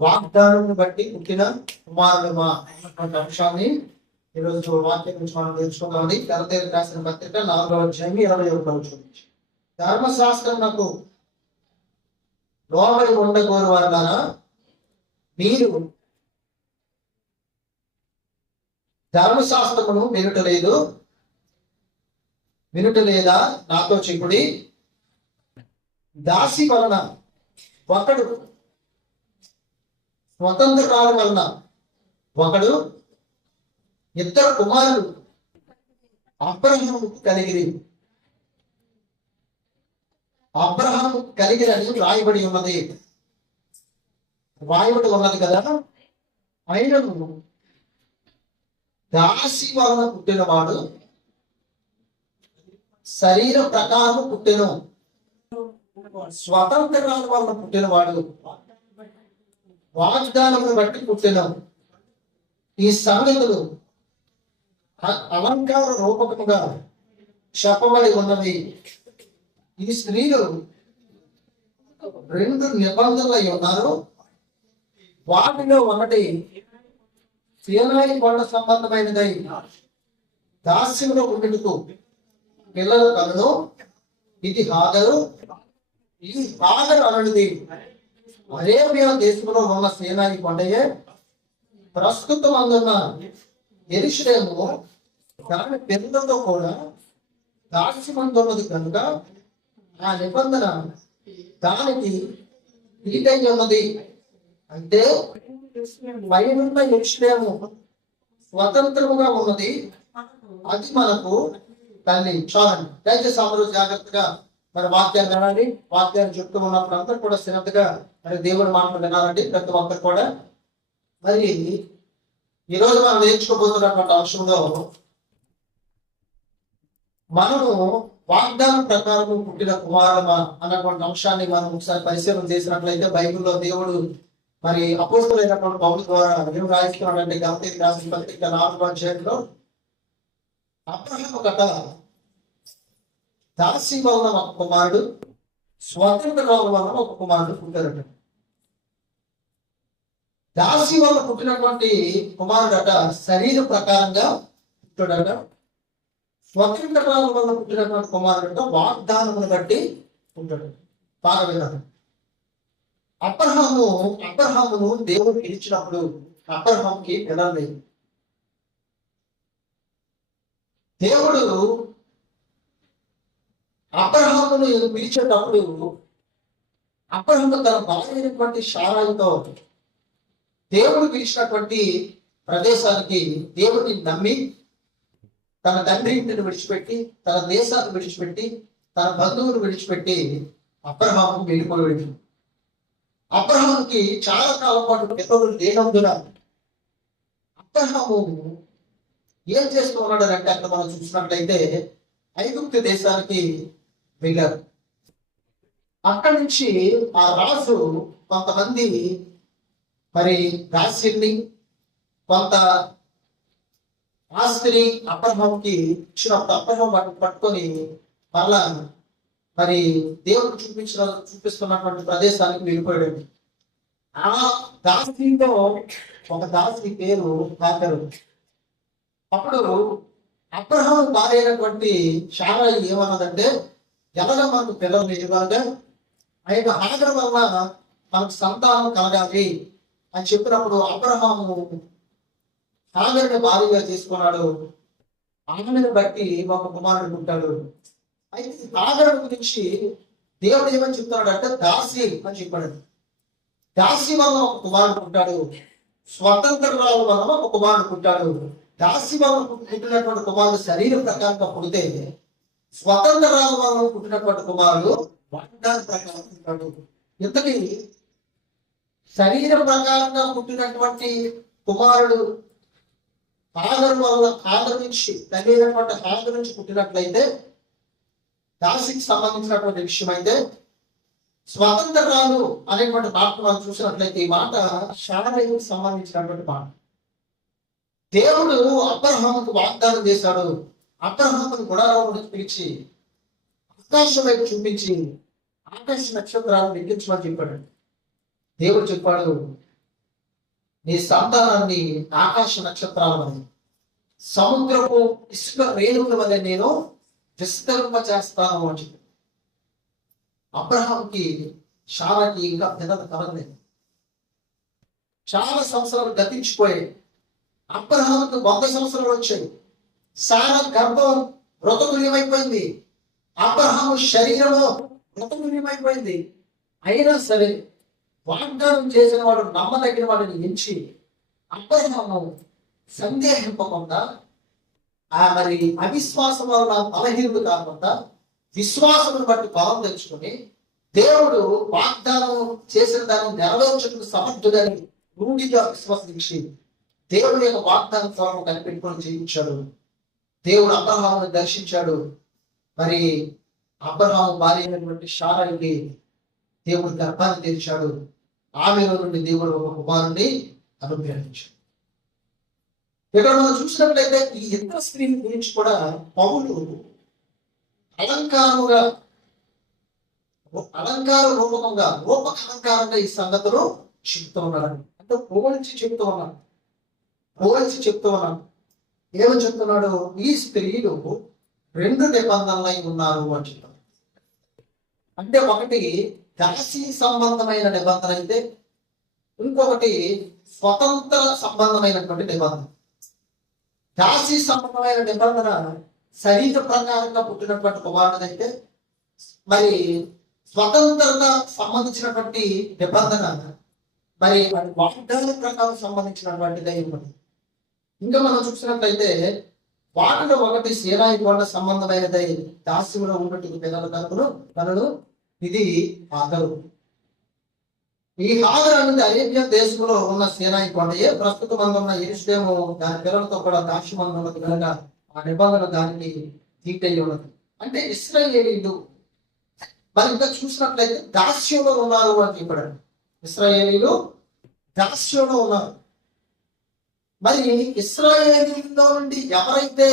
వాగ్దానం బట్టి పుట్టిన కుమారుడుమా అన్నటువంటి అంశాన్ని ఈరోజు వాక్యం నుంచి మనం నేర్చుకోవాలి. గలతీయులకు రాసిన పత్రిక 4వ అధ్యాయం 21వ వచనం. ధర్మశాస్త్రం నాకు లోబడి ఉండగోరు వారులారా, మీరు ధర్మశాస్త్రమును వినుటలేదా నాతో చెప్పుడి. దాసి వలన ఒకడు, స్వతంత్రాల వలన ఒకడు, ఇద్దరు కుమారులు అబ్రహాముకు కలిగిరని రాయబడి ఉన్నది కదా. అయినను దాసి వలన పుట్టినవాడు శరీర ప్రకారం పుట్టెను, స్వతంత్రాల వలన పుట్టినవాడు వాగ్దానమును బట్టి పుట్టెను. ఈ సంగతులు అలంకార రూపకముగా చెప్పబడి ఉన్నవి. ఈ స్త్రీలు 2 నిబంధనలు ఉన్నారు. వాటిలో ఒకటి సీనాయి కొండ సంబంధమైనదై దాస్యంలో ఉండుటకు పిల్లలు కలను. ఇది హాగరు. ఈ హాగరు అనుడిది అరేబియా దేశంలో ఉన్న సీనాయి కొండయే. ప్రస్తుతం అందున్న యెరూషలేము దాని పిల్లలతో కూడా దాస్యమందున్నది కనుక ఆ నిబంధన దానికి ఈటై ఉన్నది. అంటే పైనున్న యెరూషలేము స్వతంత్రముగా ఉన్నది, అది మనకు తల్లి. చాలండి, దయచేసి అందరూ జాగ్రత్తగా మరి వాక్యాన్ని వినాలి. వాక్యాన్ని చెప్తూ ఉన్నప్పుడు అందరూ కూడా శ్రద్ధగా మరి దేవుడి మాటలు వినాలండి. ప్రతి ఒక్కరు కూడా మరి ఈరోజు మనం నేర్చుకోబోతున్నటువంటి అంశంలో మనము వాగ్దానం ప్రకారం పుట్టిన కుమారులమా అన్నటువంటి అంశాన్ని మనం ఒకసారి పరిశీలన చేసినట్లయితే బైబిల్లో దేవుడు మరి అపోస్తలుడైనటువంటి పౌలు ద్వారా ఏం రాయిస్తున్నాడంటే గలతీయులకు రాసిన పత్రిక 4వ అధ్యాయంలో అబ్రహాము గట దాసి వలన ఒక కుమారుడు, స్వతంత్రాల వలన ఒక కుమారుడు పుట్టారట. దాసి వలన పుట్టినటువంటి కుమారుడట శరీర ప్రకారంగా పుట్టాడట. స్వతంత్రాల వలన పుట్టినటువంటి కుమారుడట వాగ్దానమును బట్టి పుట్టాడు. బాగా విన్నాడు. అబ్రహామును దేవుడు పిలిచినప్పుడు అబ్రహాముకి పిల్లలు లేదు. దేవుడు అబ్రహామును పిలిచేటప్పుడు అబ్రహాము తన భార్యైనటువంటి శారాయితో దేవుడు పిలిచినటువంటి ప్రదేశానికి దేవుడిని నమ్మి తన తండ్రి ఇంటిని విడిచిపెట్టి, తన దేశాన్ని విడిచిపెట్టి, తన బంధువును విడిచిపెట్టి అబ్రహాము వెళ్ళిపోయాడు. అబ్రహాముకి చాలా కాలం పాటు పితరులు లేనందున అబ్రహాము ఏం చేస్తూ ఉన్నాడు అంటే అక్కడ మనం చూసినట్లయితే ఐగుప్తు దేశానికి వెళ్ళారు. అక్కడి నుంచి ఆ రాజు కొంతమంది మరి దాస్యుల్ని, కొంత ఆస్తిని అబ్రహాముకి ఇచ్చినప్పుడు అబ్రహాం వాటిని పట్టుకొని మళ్ళా మరి దేవుడు చూపిస్తున్నటువంటి ప్రదేశానికి వెళ్ళిపోయాడు. ఆ దాసిలో ఒక దాసి పేరు హాగరు. అప్పుడు అబ్రహాం భార్య అయినటువంటి శారాయి ఏమన్నదంటే, ఎలాగ మనకు పిల్లలు ఇవ్వగా ఆయన హాగరు వల్ల మనకు సంతానం కలగాలి అని చెప్పినప్పుడు అబ్రహాము హాగరుని భార్యగా తీసుకున్నాడు. ఆమెను బట్టి ఒక కుమారుడు పుట్టాడు. అయితే హాగరు గురించి దేవుడు ఏమని చెప్తున్నాడు అంటే దాసి అని చెప్పాడు. దాసి వల్ల ఒక కుమారుడు పుట్టాడు, స్వతంత్రాల వల్ల ఒక కుమారుడు పుట్టాడు. దాసి వల్ల పుట్టినటువంటి కుమారుడు శరీర ప్రకారంగా పుడితే, స్వతంత్రాల వల్ల పుట్టినటువంటి కుమారుడు వాగ్దాన ప్రకారం పుట్టాడు. ఇంతకీ శరీర ప్రకారంగా పుట్టినటువంటి కుమారుడు హాగరు నుంచి తల్లినటువంటి హాగరు నుంచి పుట్టినట్లయితే దాసికి సంబంధించినటువంటి విషయం అయితే, స్వతంత్రాలు అనేటువంటి మాట మనం చూసినట్లయితే ఈ మాట శారాయికి సంబంధించినటువంటి మాట. దేవుడు అబ్రహాముకు వాగ్దానం చేశాడు. అబ్రహామును గుడారంలో పిలిచి ఆకాశం వైపు చూపించి ఆకాశ నక్షత్రాలను లెక్కించమని చెప్పాడు. దేవుడు చెప్పాడు, నీ సంతానాన్ని ఆకాశ నక్షత్రాల వలె, సముద్రపు ఇసుక రేణువుల వలె నేను విస్తరింప చేస్తాను అని చెప్పి అబ్రహాంకి, శారాకి ఇంకా పిల్లలు కలగలేదు. చాలా సంవత్సరాలు గతించిపోయాయి. అబ్రహాంకు 100 సంవత్సరాలు వచ్చాయి. సారా గర్భం మృతతుల్యమైపోయింది. అబ్రహాము శరీరము మృతతుల్యమైపోయింది. అయినా సరే వాగ్దానం చేసిన వాడు నమ్మదగిన వాడిని ఎంచి అబ్రహాము సందేహింపకుండా, మరి అవిశ్వాసం వలన బలహీనుడు కాకుండా విశ్వాసమును బట్టి బలం తెచ్చుకొని దేవుడు వాగ్దానం చేసిన దాన్ని నెరవేర్చుటకు సమర్థుడని రూఢిగా విశ్వసించి దేవుడి యొక్క వాగ్దానం త్వరను కనిపెట్టుకొని జీవించాడు. దేవుడు అబ్రహామును దర్శించాడు. మరి అబ్రహాము భార్య అయినటువంటి శారాయికి దేవుడు గర్భాన్ని తెరిచాడు. ఆమెలో నుండి దేవుడు ఒక కుమారుణ్ణి అనుగ్రహించాడు. ఇక్కడ మనం చూసినట్లయితే ఈ ఇద్దరు స్త్రీల గురించి కూడా పౌలు అలంకార రూపకంగా అలంకారంగా ఈ సంగతులు చెప్తూ ఉన్నాడు. అంటే పోల్చి చెప్తూ ఉన్నాడు. ఏమని చెప్తున్నాడు? ఈ స్త్రీలు 2 నిబంధనలై ఉన్నారు అని చెప్తారు. అంటే ఒకటి దాసి సంబంధమైన నిబంధన అయితే, ఇంకొకటి స్వతంత్ర సంబంధమైనటువంటి నిబంధన. దాసి సంబంధమైన నిబంధన శరీర ప్రకారంగా పుట్టినటువంటి కుమారుడైతే, మరి స్వతంత్రత సంబంధించినటువంటి నిబంధన మరి వాగ్దాన ప్రకారం సంబంధించినటువంటిది ఉంటుంది. ఇంకా మనం చూసినట్లయితే వాటిలో ఒకటి సీనాయి కొండ సంబంధమైనదై దాస్యంలో ఉన్నట్టు పిల్లల కనులు ఇది హాగరు. ఈ హాగరు అనేది అరేబియా దేశంలో ఉన్న సీనాయి కొండయే. ప్రస్తుతం ఉన్న యెరూషలేము దాని పిల్లలతో కూడా దాస్యం ఉన్నది కనుక ఆ నిబంధన దానికి తీటయ్యి ఉన్నది. అంటే ఇశ్రాయేలీలు మరి ఇంకా చూసినట్లయితే దాస్యంలో ఉన్నారు అని చెప్పాడు. ఇశ్రాయేలీలు దాస్యంలో ఉన్నారు. మరి ఇశ్రాయేలీలో నుండి ఎవరైతే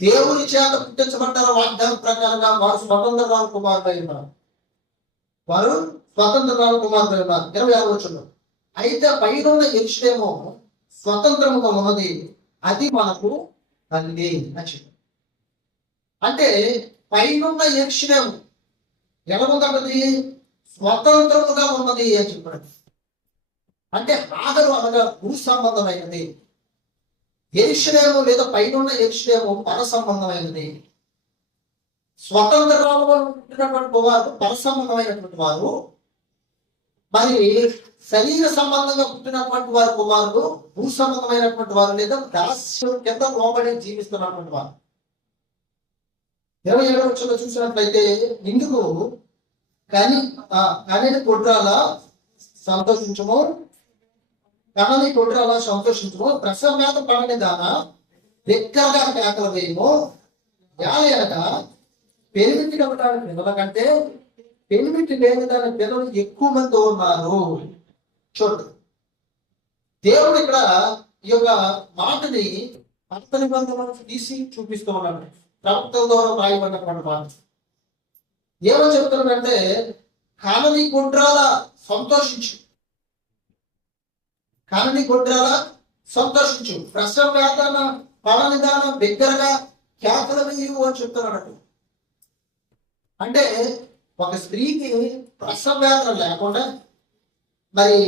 దేవుని చేత పుట్టించబడ్డారో వాగ్దానం ప్రకారంగా వారు స్వతంత్రాల కుమారులై ఉన్నారు. 26 వచనం. అయితే పైనున్న యెరూషలేము స్వతంత్రముగా ఉన్నది, అది మనకు తల్లి అని చెప్పారు. అంటే పైనున్న యెరూషలేము ఎలా ఉన్నది? స్వతంత్రముగా ఉన్నది అని చెప్పాడు. అంటే హాగరు అనగా భూ సంబంధమైనది, యెరూషలేము లేదా పైనున్న యెరూషలేము పర సంబంధమైనది. స్వతంత్రంగా ఉంటున్నటువంటి వారు పర సంబంధమైనటువంటి వారు, మరి శరీర సంబంధంగా పుట్టినటువంటి వారి కుమారులు భూ సంబంధమైనటువంటి వారు లేదా దాస్యం కింద లోబడి జీవిస్తున్నటువంటి వారు. 27వ వచనంలో చూసినట్లయితే ఇందుకు కనని కొట్రాల సంతోషించము, కనని కొట్రాల సంతోషించము, ప్రసవేత పడని దాన దగ్గరగా కేకలు వేయము. యాలనగా పెనిమిటి ఇవ్వడానికి పిల్లల కంటే పెనిమిటి లేని దాని పిల్లలు ఎక్కువ మంది ఉన్నారు. చూడండి, దేవుడు ఇక్కడ ఈ యొక్క మాటని పాత నిబంధనలను తీసి చూపిస్తూ ఉన్నాడు. ప్రవక్తల ద్వారా రాయబడినటువంటి మాట ఏమని చెప్తున్నాడంటే, కానని గొడ్రాల సంతోషించు, కానని గొడ్రాల సంతోషించు, ప్రసవ వేదన పడని దాన దగ్గరగా కేకలు వేయు అని చెప్తున్నాడు. అంటే ఒక స్త్రీకి ప్రసవ వేదన లేకుండా మరి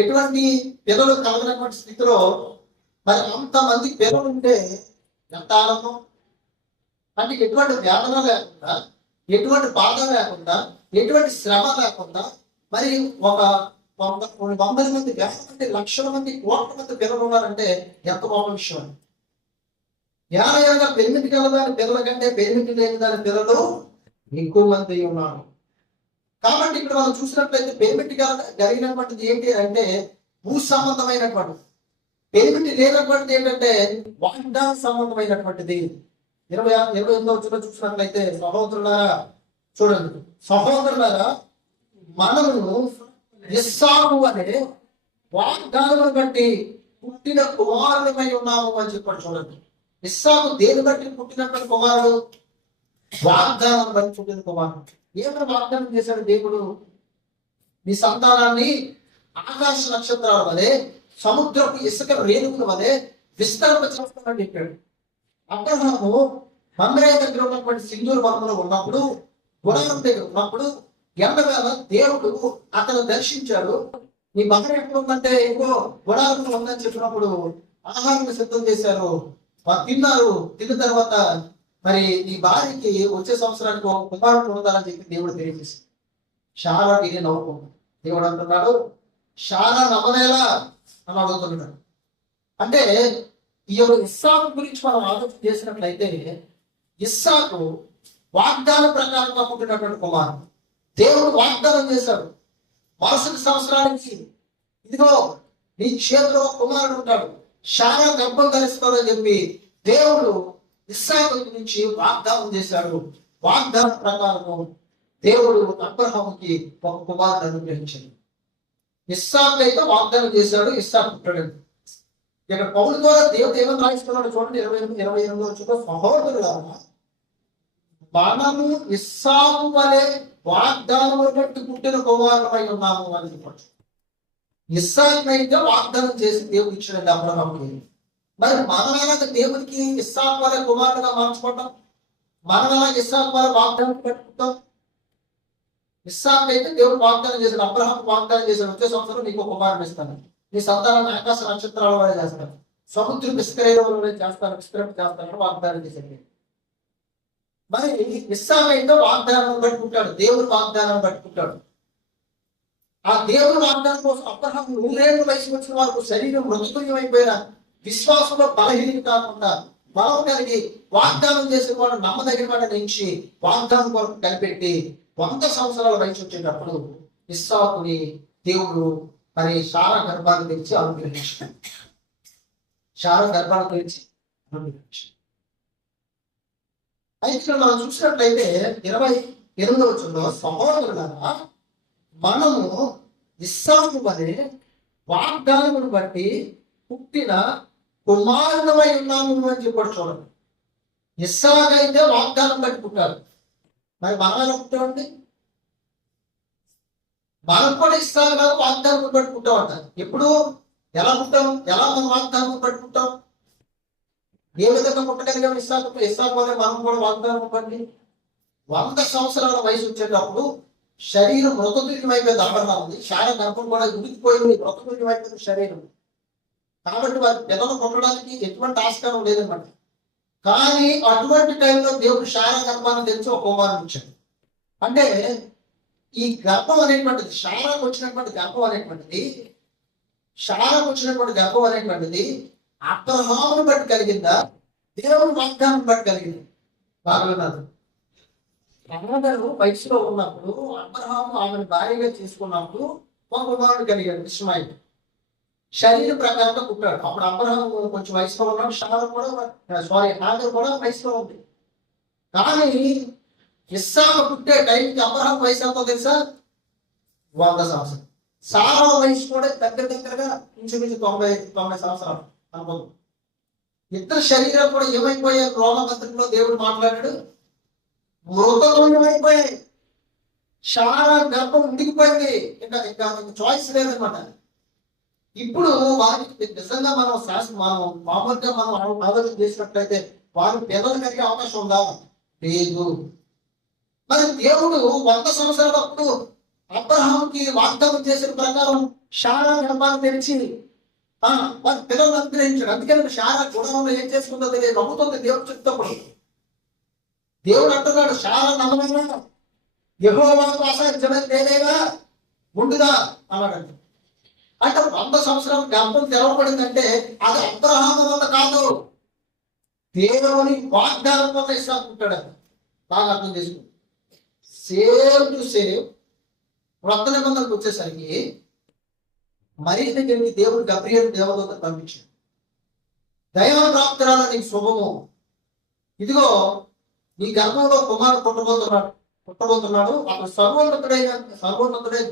ఎటువంటి పిల్లలు కలగనటువంటి స్థితిలో మరి అంతమంది పిల్లలు ఉంటే ఎంత ఆనందం. అంటే ఎటువంటి వేదన లేకుండా, ఎటువంటి బాధ లేకుండా, ఎటువంటి శ్రమ లేకుండా మరి ఒక 100 మంది, 50 మంది, లక్షల మంది, కోట్ల మంది పిల్లలు ఉన్నారంటే ఎంత గొప్ప విషయం. ఏమైనా పెరిమిటి కలదాని పిల్లల కంటే పెరిమిటి లేని దాని పిల్లలు ఎక్కువ మంది ఉన్నారు. కాబట్టి ఇక్కడ మనం చూసినట్లయితే పెరిమిటి జరిగినటువంటిది ఏంటి అంటే భూ సంబంధమైనటువంటి, పెరిమిటి లేనటువంటిది ఏంటంటే వాగ్దాన సంబంధమైనటువంటిది. 28వ వచనంలో చూసినట్లయితే సహోదరులారా, చూడండి, సహోదరులారా మనము ఇస్సాకు అనే వాగ్దానమును బట్టి పుట్టిన కుమారులమై ఉన్నాము అని చెప్పాడు. చూడండి, ఇస్సాకు దేని బట్టి పుట్టినటువంటి కుమారుడు? వాగ్దానం బట్టి పుట్టిన కుమారుడు. ఏమైనా వాగ్దానం చేశాడు దేవుడు? మీ సంతానాన్ని ఆకాశ నక్షత్రాల వలె, సముద్రపు ఇసుక రేణువుల వలె విస్తరింప చేస్తానని చెప్పాడు. అబ్రహాము మమ్రే దగ్గర ఉన్నటువంటి సింధూరు వనంలో ఉన్నప్పుడు, గుడారం దగ్గర ఉన్నప్పుడు ఎండవేళ దేవుడు అతను దర్శించాడు. నీ బంగారం ఎక్కడ ఉందంటే ఇంకో గుడారంలో ఉందని చెప్పినప్పుడు ఆహారం సిద్ధం చేశారు, వారు తిన్నారు. తిన్న తర్వాత మరి నీ భార్యకి వచ్చే సంవత్సరానికి ఒక కుమారుడు ఉండాలని చెప్పి దేవుడు తెలియజేశాడు. షారా తిని నవ్వుకుంటాడు. దేవుడు అంటున్నాడు, షారా నమ్మనేలా అని అడుగుతున్నాడు. అంటే ఈ యొక్క ఇస్సాకు గురించి మనం ఆలోచన చేసినట్లయితే, ఇస్సాకు వాగ్దానం ప్రకారంగా పుట్టినటువంటి కుమారుడు. దేవుడు వాగ్దానం చేశాడు, మరుసటి సంవత్సరానికి ఇదిగో నీ చేతిలో కుమారుడు ఉంటాడు, షారా గర్భం ధరిస్తాడని చెప్పి దేవుడు ఇస్సాకు గురించి వాగ్దానం చేశాడు. వాగ్దానం ప్రకారం దేవుడు అబ్రహాముకి ఒక కుమారుడు అనుగ్రహించాడు. ఇస్సాకు అయితే వాగ్దానం చేశాడు, ఇస్సాకు పుట్టాడు. ఇక్కడ పౌలు ద్వారా దేవుడు ఏమని రాయిస్తున్నాడు చూడండి, 28 సహోదరులారా, మనము ఇస్సాకు వలె వాగ్దానములు బట్టి పుట్టిన కుమారులమై ఉన్నాము అని చెప్పాడు. ఇస్సాకు అయితే వాగ్దానం చేసి దేవుడు ఇచ్చాడండి అబ్రహాముకి. మరి మనం ఎలాగ దేవుడికి ఇస్సాకు వలె కుమారుడుగా మార్చుకుంటాం? మనం ఎలాగ ఇస్సాకు వలె వాగ్దానం పెట్టుకుంటాం? ఇస్సాకు అయితే దేవుడు వాగ్దానం చేశాడు, అబ్రహాం వాగ్దానం చేశాడు, వచ్చే సంవత్సరం నీకు కుమారుడు ఇస్తాను, నీ సంతానాన్ని ఆకాశ నక్షత్రాల వల్ల చేస్తాను, సముద్రం విస్తరేణ చేస్తాను, విస్తరణ చేస్తానని వాగ్దానం చేశాడు. మరి ఇస్సాకు అయితే వాగ్దానం పట్టుకుంటాడు, దేవుడు వాగ్దానం పట్టుకుంటాడు. ఆ దేవుడు వాగ్దానం కోసం అబ్రహాం 100 ఏళ్ళ వయసు వచ్చిన వరకు శరీరం మృతతుల్యమైపోయిన విశ్వాసంలో బలహీన కాకుండా బలం కలిగి వాగ్దానం చేసిన వాడు నమ్మదగిన వాడిని నుంచి వాగ్దానం కొరకు కనిపెట్టి 100 సంవత్సరాల వయసు వచ్చేటప్పుడు ఇస్సాకుని దేవుడు మరి షారా గర్భాన్ని తెచ్చి అనుగ్రహించాడు. షారా గర్భాన్ని తెచ్చి అనుగ్రహించాడు. అయితే మనం చూసినట్లయితే 28వ వచనంలో, సహోదరులారా, మనము ఇస్సాకు వలె వాగ్దానమును బట్టి పుట్టిన కుమారుడమై ఉన్నాము అని చెప్పాడు. చూడండి, ఇస్సాకు అయితే వాగ్దానం బట్టి పుట్టారు, మరి మనం ఎలా పుట్టామండి? మనం కూడా ఇస్సాకు వాగ్దానం బట్టి పుట్టామంట. ఎప్పుడు ఎలా పుట్టాం? ఎలా మనం వాగ్దానం బట్టి పుట్టాం? ఏ విధంగా పుట్టగలిగాం? ఇస్సాకు వలె మనం కూడా వాగ్దానం బట్టి 100 సంవత్సరాల వయసు వచ్చేటప్పుడు శరీరం మృతతుల్యమైపోయింది. అబ్రహాముది షారా గర్భం కూడా ఉడికిపోయింది, మృతతుల్యమైపోయింది శరీరం. కాబట్టి వారి పిల్లలు పుట్టడానికి ఎటువంటి ఆస్కారం లేదన్నమాట. కానీ అటువంటి టైంలో దేవుడు షారా గర్భాన్ని తెచ్చి ఒక కుమారుని ఇచ్చాడు. అంటే ఈ గర్భం అనేటువంటిది, షారాకు వచ్చినటువంటి గర్భం అనేటువంటిది అబ్రహామును బట్టి కలిగిందా, దేవుడు వాగ్దానం బట్టి కలిగింది? బాగున్నారు. అందరూ వయసులో ఉన్నప్పుడు అబ్రహాము ఆమెను భార్యగా తీసుకున్నప్పుడు ఒక కుమారుడు కలిగాడు, ఇష్మాయిల్. శరీర ప్రకారంగా పుట్టాడు. అప్పుడు అబ్రహాము కొంచెం వయసులో ఉన్నాడు, హాగర్ కూడా వయసులో ఉంది. కానీ ఇస్సాకు పుట్టే టైంకి అబ్రహాం వయసు ఎంతో తెలుసా? 100 సంవత్సరాలు. సారా వయసు కూడా దగ్గరగా ఇంచుమించు 90 సంవత్సరాలు అనుకోదు. ఇద్దరు శరీరాలు కూడా ఏమైపోయాయి? రోమపత్రికలో దేవుడు మాట్లాడాడు, మృతతుల్యమైపోయాయి. షారా గర్భం ఉడికిపోయింది, ఇంకా చాయిస్ లేదనమాట. ఇప్పుడు వారికి నిజంగా మనం మామూలుగా మనం ఆలోచన చేసినట్లయితే వారి పిల్లలు కలిగే అవకాశం ఉందా? లేదు. మరి దేవుడు 100 సంవత్సరాలప్పుడు అబ్రహాంకి వాగ్దానం చేసిన ప్రకారం షారా గర్భాన్ని తెరిచి వారి పిల్లలు అనుగ్రహించాడు. అందుకని షారా గుణంలో ఏం చేసుకుందో తెలియదు, నమ్ముతుంది దేవుడు చెప్తాడు. దేవుడు అంటున్నాడు, షారా నమ్మలేదా, యెహోవాకు అసాధ్యమైనది లేదేగా, ముందుగా అన్నాడు. అంటే 100 సంవత్సరాల గర్భం తెరవబడిందంటే అది అబ్రహాము వల్ల కాదు, దేవుని వాగ్దానం వల్ల ఇస్సాకు పుట్టాడు. బాగా అర్థం చేసుకో. సేమ్ టు సేమ్ క్రొత్త నిబంధనకు వచ్చేసరికి మరి దగ్గరికి దేవుడు గబ్రియలు దేవదూత పంపించాడు. దైవ ప్రాప్తురాల నీకు శుభము, ఇదిగో నీ గర్భంలో కుమారుడు పుట్టబోతున్నాడు, అప్పుడు సర్వోన్నతుడైన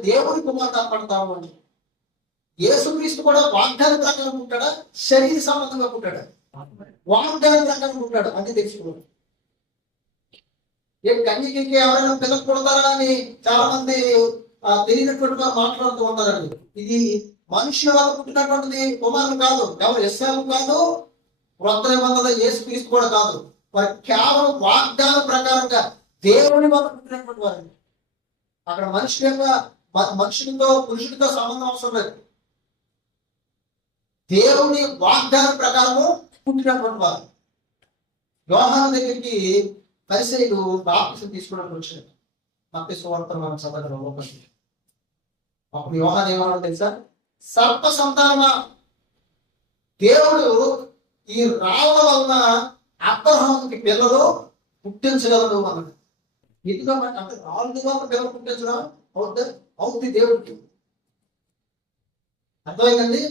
దేవుడి కుమారుడు అనపడతావు అని. యేసుక్రీస్తు కూడా వాగ్దాన ప్రకారం పుట్టాడా, శరీర సంబంధంగా పుట్టాడా? వాగ్దాన ప్రకారం పుట్టాడు. అని తెలుసుకోండి. కన్యకి ఎవరైనా పిల్లలు పుడతారా అని చాలా మంది తెలియనటువంటి వారు మాట్లాడుతూ ఉంటారండి. ఇది మనుషుల వల్ల పుట్టినటువంటిది కుమారుడు కాదు, ఎవరు ఎస్సాము కాదు, క్రొత్త నిబంధనలో యేసుక్రీస్తు కూడా కాదు. వారు కేవలం వాగ్దానం ప్రకారంగా దేవుని వల్ల పుట్టినటువంటి వారు. అక్కడ మనుషులతో పురుషుడితో సంబంధం అవసరం లేదు. దేవుని వాగ్దానం ప్రకారము పుట్టినటువంటి వారు. యోహాను దగ్గరికి పరిసయ్యులు బాప్తిసం తీసుకోవడానికి వచ్చారు. మత్తయి సువార్తలో మనం చదవగలం ఒకటి. అప్పుడు యోహాను ఏమన్నా తెలుసా? సర్ప సంతానమా, దేవుడు ఈ రాళ్ళ వలన అబ్రహాముకి పిల్లలు పుట్టించగలడు అన్నాడు. ఎందుకు అంటే రాళ్ళుగా పిల్లలు పుట్టించడం అవుతుంది దేవుడికి. అర్థమైందండి?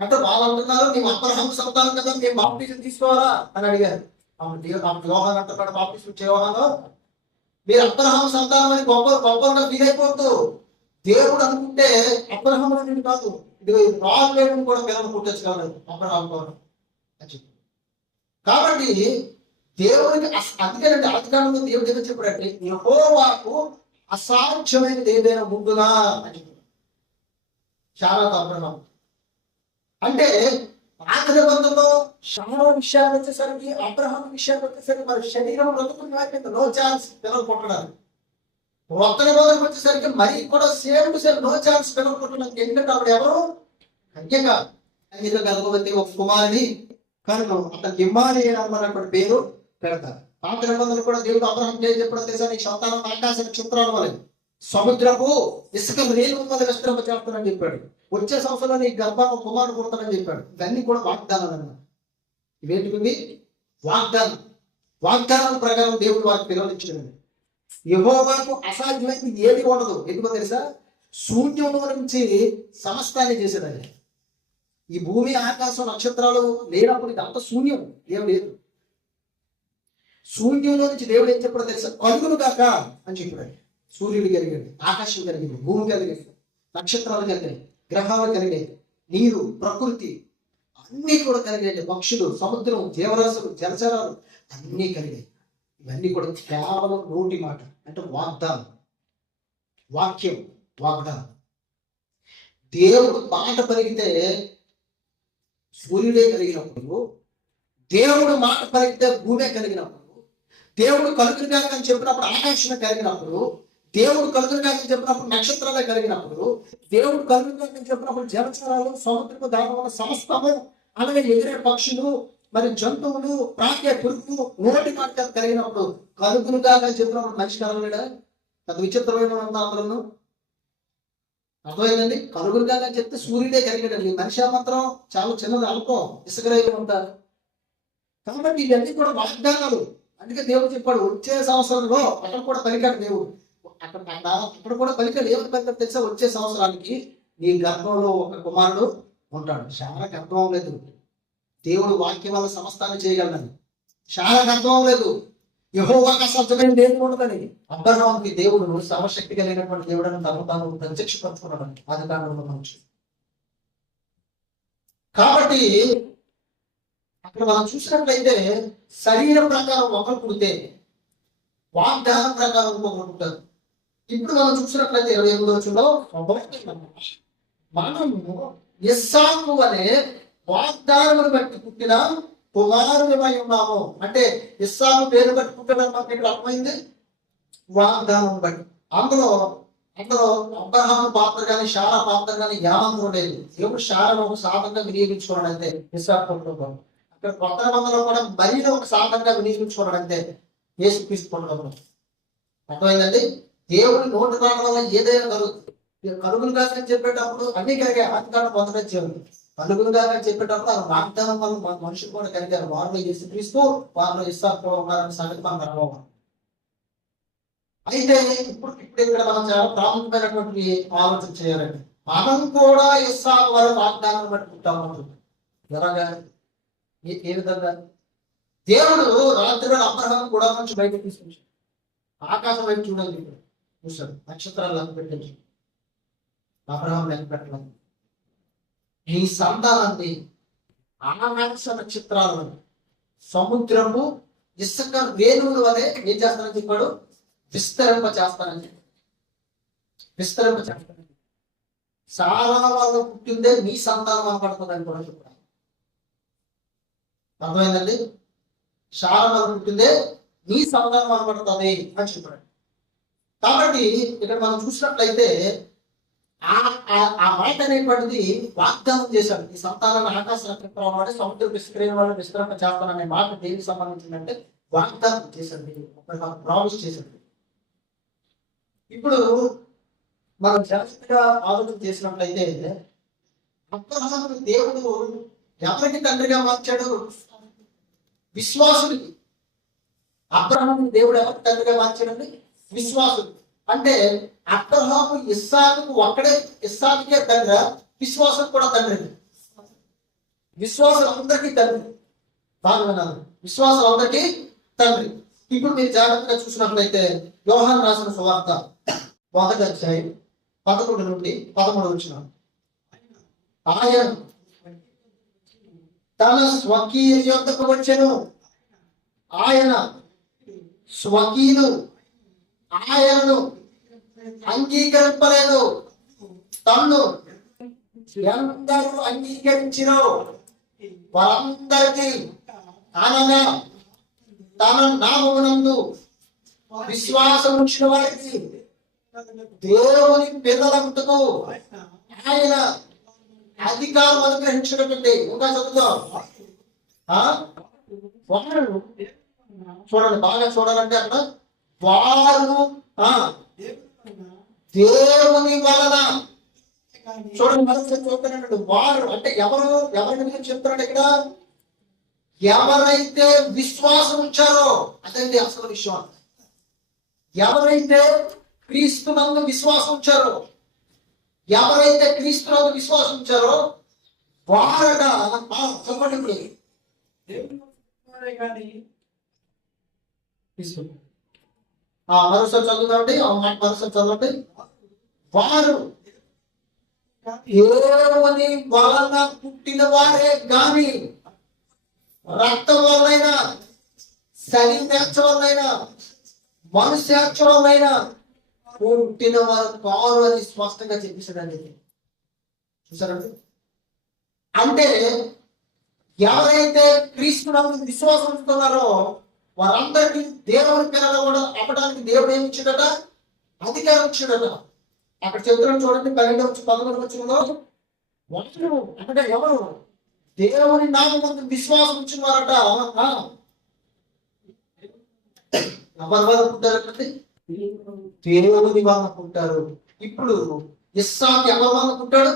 అంటే వాళ్ళు అంటున్నారు, మేము అబ్రహాము సంతానం కదా, మేము బాప్తిసం తీసుకోవాలా అని అడిగారు. అప్పుడు యోహాను అంటున్నాడు, బాప్తిసం ఇచ్చే యోహాను, మీరు అబ్రహాము సంతానం అని గొప్పగా ఫీల్ అయిపోతూ, దేవుడు అనుకుంటే అబ్రహాము అనేది కాదు, ఇది రాళ్ళని కూడా పిల్లలు పుట్టించగలరు అబ్రహాము కూడా. కాబట్టి దేవుడికి అందుకేనంటే అధికారంలో దేవుడి దగ్గర చెప్పాడంటే, యెహోవాకు అసాధ్యమైనది ఏదైనా ఉంటుందా అని చాలా అబ్రహాము. అంటే పాత నిబంధనలో చాలా విషయాలు వచ్చేసరికి, అబ్రహాం విషయాలు వచ్చేసరికి మరి శరీరం బ్రతుకుని నో ఛాన్స్ పిల్లలు పుట్టడానికి. కొత్త నిబంధనకు వచ్చేసరికి మరి కూడా same to same no chance పిల్లలు పుట్టడానికి. ఎందుకంటే అప్పుడు ఎవరు కన్యగా గర్భవతి ఒక కుమారుని కనుక అతనికి ఇమ్మానుయేలు అన్నటువంటి పేరు పెడతారు. పాత నిబంధనలు కూడా దేవుడు అబ్రహాం చెప్పడం తెలుసా, నీ సంతానం ఆకాశ నక్షత్రాల వలె సముద్రపు ఇసుక రేణువుల వలె విస్తరింప చేస్తానని చెప్పాడు. వచ్చే సంవత్సరంలో నీ గర్భాన్ని కుమారుడు పుడతానని చెప్పాడు. ఇవన్నీ కూడా వాగ్దానాలు అన్నమాట. ఇవేంటివి? వాగ్దానాల ప్రకారం దేవుడు వారికి పిల్లలు ఇచ్చాడు. యెహోవాకు అసాధ్యమైంది ఏది ఉండదు. ఎందుకో తెలుసా? శూన్యంలో నుంచి సమస్తాన్ని చేసేదని. ఈ భూమి ఆకాశం నక్షత్రాలు లేనప్పుడు ఇదంతా శూన్యం, ఏం లేదు. శూన్యంలో నుంచి దేవుడు ఏం చెప్పాడో తెలుసా? కలుగును గాక అని చెప్పాడు. సూర్యుడు కలిగాడు, ఆకాశం కలిగింది, భూమి కలిగింది, నక్షత్రాలు కలిగాయి, గ్రహాలు కలిగాయి, నీరు, ప్రకృతి అన్నీ కూడా కలిగాయి, పక్షులు, సముద్రం, జీవరాశులు, జలచరాలు అన్నీ కలిగాయి. ఇవన్నీ కూడా కేవలం నోటి మాట, అంటే వాగ్దానం, వాక్యం, వాగ్దానం. దేవుడు మాట పలికితే సూర్యుడే కలిగినప్పుడు, దేవుడు మాట పలికితే భూమే కలిగినప్పుడు, దేవుడు కలుగురుగా అని చెప్పినప్పుడు ఆకాశమే కలిగినప్పుడు, దేవుడు కలుగురుగా అని చెప్పినప్పుడు నక్షత్రాలే కలిగినప్పుడు, దేవుడు కలుగురుగా అని చెప్పినప్పుడు జలచరాలు, సముద్రపు దాని సమస్తము, అలాగే ఎగిరే పక్షులు, మరి జంతువులు, ప్రాకే పురుగులు నోటి మాట కలిగినప్పుడు, కలుగురుగా అని చెప్పినప్పుడు మనిషి కలగలేడా? అది విచిత్రమైన అందరూ అర్థమైందండి. కలుగురుగా అని చెప్తే సూర్యుడే కలిగాడండి. మనిషి మాత్రం చాలా చిన్నది, అల్పం, ఇసుకరైలు ఉంటారు. కాబట్టి ఇవన్నీ కూడా వాగ్దానాలు. అందుకే దేవుడు చెప్పాడు, వచ్చే సంవత్సరంలో అక్కడ కూడా పలికాడు దేవుడు. అక్కడ కూడా పలికాడు. ఏమని పలికాడు తెలుసా? వచ్చే సంవత్సరానికి నీ గర్భంలో ఒక కుమారుడు ఉంటాడు. చాలా గర్భం లేదు. దేవుడు వాక్యం వల్ల సమస్తాన్ని చేయగలనని చాలా గర్భం లేదు. యెహోవాకు అసాధ్యమైనది ఏది ఉండదని. అబ్రహాముకి దేవుడు సర్వశక్తి కలిగినటువంటి దేవుడు అని తాను ప్రత్యక్షపరుచుకున్నాడు. అది కారణంలో మంచి. కాబట్టి అక్కడ మనం చూసినట్లయితే శరీరం ప్రకారం ఒకరు పుడితే వాగ్దానం ప్రకారం ఇంకొకరు పుట్టారు. ఇప్పుడు మనం చూసినట్లయితే 28వ వచనంలో మనము ఇస్సాకు అనే వాగ్దానమును బట్టి పుట్టిన కుమారులమై ఉన్నాము. అంటే ఇస్సాకు పేరు బట్టి పుట్టడం మనకి ఇక్కడ అర్థమైంది. వాగ్దానం బట్టి అందులో అబ్రహాము పాత్ర కానీ శారా పాత్ర కానీ యానం ఉండేది. దేవుడు శారను ఒక సాధనగా వినియోగించుకోవడం అయితే ఇస్సాకు అక్కడ కొత్త నిబంధనలో కూడా మరీలో ఒక సాధనగా వినియోగించుకోవడం అంటే యేసుక్రీస్తు పొందడం. అర్థమైందండి. దేవుడి నోటి రావడం వల్ల ఏదైనా కలుగుతుంది. కలుగులుగా చెప్పేటప్పుడు అన్ని కలిగాయి. ఆదికాండం 1 కలుగులుగా చెప్పేటప్పుడు ఆ వాగ్దానం వల్ల మనుషులు కూడా కలిగారు. వారిలో యేసుక్రీస్తు, వారిలో ఇస్సాకు కూడా ఉన్నారని సంగతి మనం అనుభవం. అయితే ఇప్పుడు ఇక్కడ మనం చాలా ప్రాముఖ్యమైనటువంటి ఆలోచన చేయాలండి. మనం కూడా ఇస్సాకు వారి వాగ్దానాన్ని బట్టి పుట్టాము. ఎలాగా? ఏ విధంగా? దేవుడు రాత్రి అబ్రహాం కూడా నుంచి బయటకు తీసుకొచ్చాడు. ఆకాశం వైపు చూడండి, చూశాడు, నక్షత్రాలు లెక్క పెట్టించి అబ్రహాం లెక్క పెట్టలేదు. ఈ సంతానాన్ని ఆకాశ నక్షత్రాలను సముద్రము ఇసుక రేణువుల వలె ఏం చేస్తానని చెప్పాడు? విస్తరింప చేస్తానని చెప్పాడు. విస్తరింపచేస్తాను. చాలా వాళ్ళు పుట్టిందే నీ సంతానం అనబడుతుందని కూడా చెప్పారు. అర్థమైందండి? చాలా వాళ్ళు పుట్టిందే నీ సంతానం అనబడుతుంది అని చెప్పాడు. కాబట్టి ఇక్కడ మనం చూసినట్లయితే ఆ మాట అనేటువంటిది వాగ్దానం చేశాడు. ఈ సంతానాన్ని ఆకాశ నక్షత్రం వాడి సముద్ర విస్తరణ వాళ్ళు విస్తరణ చేస్తాననే మాట దేనికి సంబంధించిందంటే వాగ్దానం చేశాడు, ప్రామిస్ చేశాడు. ఇప్పుడు మనం జాగ్రత్తగా ఆలోచన చేసినట్లయితే అబ్రహాము దేవుడు ఎవరికి తండ్రిగా మార్చాడు? విశ్వాసుడికి. అబ్రహాము దేవుడు ఎవరికి తండ్రిగా మార్చాడండి? విశ్వాసుడు. అంటే అబ్రహాము ఇస్సాకుకు ఒక్కడే, ఇస్సాకుకే తండ్రి, విశ్వాసుకు కూడా తండ్రి. విశ్వాసులందరికీ తండ్రి. బాగా వినాలి, విశ్వాసులందరికీ తండ్రి. ఇప్పుడు మీరు జాగ్రత్తగా చూసినట్లయితే యోహాను రాసిన సువార్త 1వ అధ్యాయం 11 నుండి 13 వచనం. ఆయన తన స్వకీయ యొద్దకు వచ్చెను, ఆయన స్వకీయులు ఆయనను అంగీకరింపలేదు. తన్ను ఎందరూ అంగీకరించినో వారందరికీ అనగా తన నామమునందు విశ్వాసం ఉంచిన వారికి దేవుని పిల్లలందుకు ఆయన అధికారం అనుగ్రహించినటువంటి. ఇంకా చదువుతాం. చూడండి, బాగా చూడాలంటే అక్కడ వారు దేవుని వలన. చూడండి, మనసు చూస్తున్నాడు. వారు అంటే ఎవరు, ఎవరి గురించి చెప్తున్నాడు ఇక్కడ? ఎవరైతే విశ్వాసం ఉంచారో అదండి అసలు విషయం. ఎవరైతే క్రీస్తునందు విశ్వాసం ఉంచారో, ఎవరైతే క్రీస్తునందు విశ్వాసం ఉంచారో వారగా చెప్పండి. మరోసారి చదువుతాండి, మరోసారి చదవండి. వారు దేవుని వలన పుట్టిన వారే గాని రక్తం వల్లైనా, శరీరాక్ష వల్లైనా, మనుష్యాక్ష వల్లైనా పుట్టిన వారు కారు అని స్పష్టంగా చెప్పేసాడండి. చూసారండి? అంటే ఎవరైతే క్రీస్తునందు విశ్వాసం ఉంటున్నారో వారందరికీ దేవుని పిల్లలు కూడా అవ్వడానికి దేవుడు ఏమి ఇచ్చాడట? అధికారం ఇచ్చాడట. అక్కడ చెప్తున్నాడు చూడండి, 12-11 వచనంలో. అంటే ఎవరు దేవుని నామమునందు విశ్వాసం ఉంచున్నారట. ఎవరి వల్ల పుట్టారంటే దేవుని వల్ల పుట్టారు. ఇప్పుడు ఇస్సాకు ఎవరి వల్ల పుట్టాడు?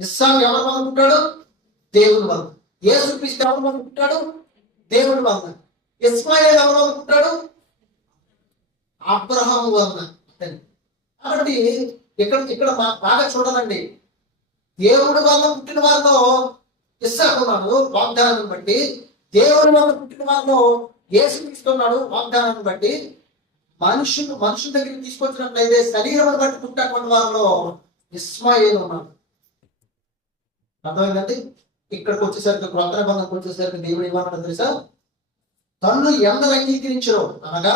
ఇస్సాకు ఎవరి వల్ల పుట్టాడు? దేవుని వల్ల. యేసుక్రీస్తు ఎవరి వల్ల పుట్టాడు? దేవుని వల్ల. ఇస్మాయిల్ ఎవరి వల్ల పుట్టాడు? అబ్రహాము వల్ల. కాబట్టి ఇక్కడ బాగా చూడాలండి. దేవుడి వల్ల పుట్టిన వారిలో ఇస్సాకు ఉన్నాడు వాగ్దానాన్ని బట్టి. దేవుని వల్ల పుట్టిన వారిలో యేసుక్రీస్తు ఉన్నాడు వాగ్దానాన్ని బట్టి. మనుషుల దగ్గరికి తీసుకొచ్చినట్లయితే శరీరం బట్టి పుట్టినటువంటి వారిలో ఇస్మాయిల్ ఉన్నాడు. అర్థమైందండి? ఇక్కడికి వచ్చేసరికి, క్రొత్త నిబంధనకు వచ్చేసరికి దేవుడు ఏమన్నాడు తెలుసా? తన్ను ఎందరు అంగీకరించరు అనగా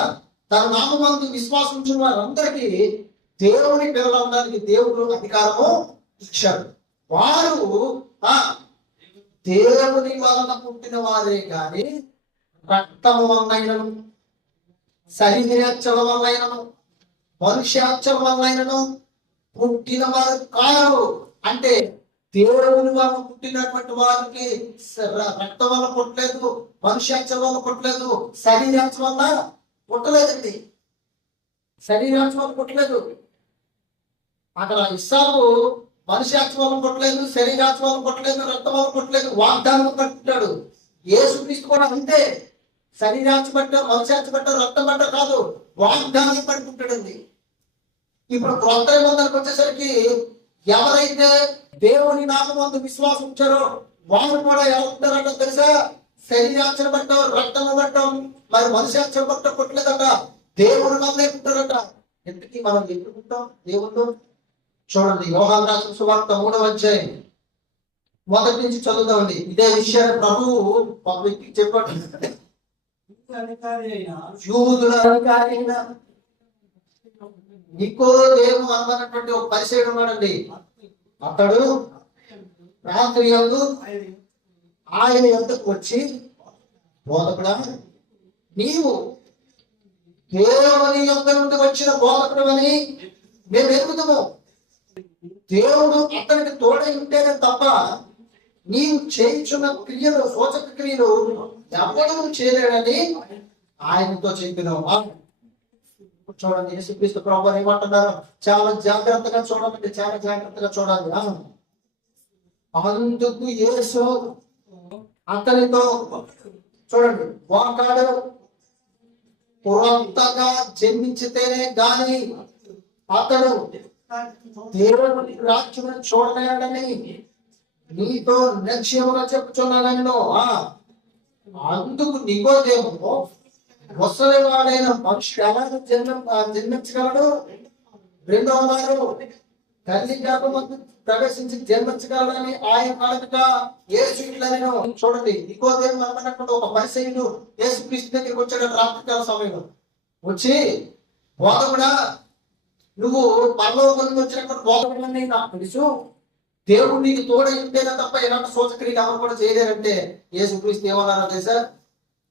తన నామమందు విశ్వాసం ఉంచిన వారందరికీ దేవుని పిల్లలందరికీ దేవుడు అధికారము ఇచ్చాడు. వారు దేవుని వలన పుట్టిన వారే కానీ రక్తము వల్లైనను, శరీరాక్షల వల్లైనను, మనుష్యాక్షల వల్లైనను పుట్టిన వారు కారు. అంటే దేవుని వల్ల పుట్టినటువంటి వారికి రక్తం వల్ల పుట్టలేదు, మనుష్యాక్షల వల్ల పుట్టలేదు, శరీరాక్ష వల్ల పుట్టలేదండి. శరీరాక్ష వల్ల పుట్టలేదు. అక్కడ ఇస్సాకు మనుష్యాక్ష వల్ల పుట్టలేదు, శరీరాక్ష వల్ల పుట్టలేదు, రక్తం వల్ల పుట్టలేదు, వాగ్దానం పట్టాడు. యేసుక్రీస్తు కూడా అంతే. శరీరాక్ష పట్టారు, మనుష్యాక్ష పట్టారు, రక్తం పట్టారు కాదు, వాగ్దానం పట్టి పుట్టాడండి. ఇప్పుడు క్రొత్త నిబంధనకు వచ్చేసరికి ఎవరైతే దేవుని నామమందు విశ్వాసం ఉంచారో వారు కూడా ఎవరుంటారంట తెలుసా? శరీరాక్షర పట్టం, రక్తం పట్టం, మరి మనుష్యాక్షర పట్టం పుట్టలేదట, దేవుని వల్లే పుట్టారట. ఎందుకు మనం ఎప్పుడు పుట్టాం దేవుళ్ళు? చూడండి, యోహాను రాసిన సువార్త 3వ అధ్యాయం 1 నుంచి చదువుతామండి. ఇదే విషయాన్ని ప్రభువు ఒక వ్యక్తికి చెప్పాడు. యూదుల అధికారి అయిన నికోదేము అన్నటువంటి ఒక పరిచయుడు ఉన్నాడండి. అతడు రాత్రి యందు ఆయన యొద్దకు వచ్చి, బోధకుడా, నీవు దేవుని యొద్ద నుండి వచ్చిన బోధకుడు అని మేము ఎరుగుతాము. దేవుడు అతనికి తోడై ఉంటేనే తప్ప నీవు చేయించున్న క్రియలు, సూచక క్రియలు ఎవరు చేయలేడని ఆయనతో చెప్పినావా. చూడండి, యేసుక్రీస్తు ప్రభువు ఏమంటున్నారు, చాలా జాగ్రత్తగా చూడాలంటే చాలా జాగ్రత్తగా చూడాలి. అందుకు యేసు అతనితో, చూడండి, వాకాడు కొత్తగా జన్మించితేనే గాని అతడు దేవుని రాజ్యం చూడలేడని నీతో నిశ్చయముగా చెప్పుచున్నాను. అందుకు నికోదేము, ముసలివాడైన మనుషుడు ఎలా జన్మించగలడు? రెండవ వారు తల్లి గర్భమందు ప్రవేశించి జన్మించగలడని ఆయన అడగగా యేసు ఇట్లనెను. చూడండి, నికోదేము అన్నటువంటి ఒక పరిసయ్యుడు యేసుక్రీస్తు దగ్గరికి వచ్చాడు రాత్రికాల సమయంలో. వచ్చి, బోధకుడా, నువ్వు పరలోకం నుంచి వచ్చినటువంటి బోధకుడని నాకు తెలుసు, దేవుడు నీకు తోడై ఉంటేనే తప్ప ఎలాంటి సూచక్రియలు ఎవరు కూడా చేయలేరంటే యేసుక్రీస్తు ఏమన్నారో తెలుసా?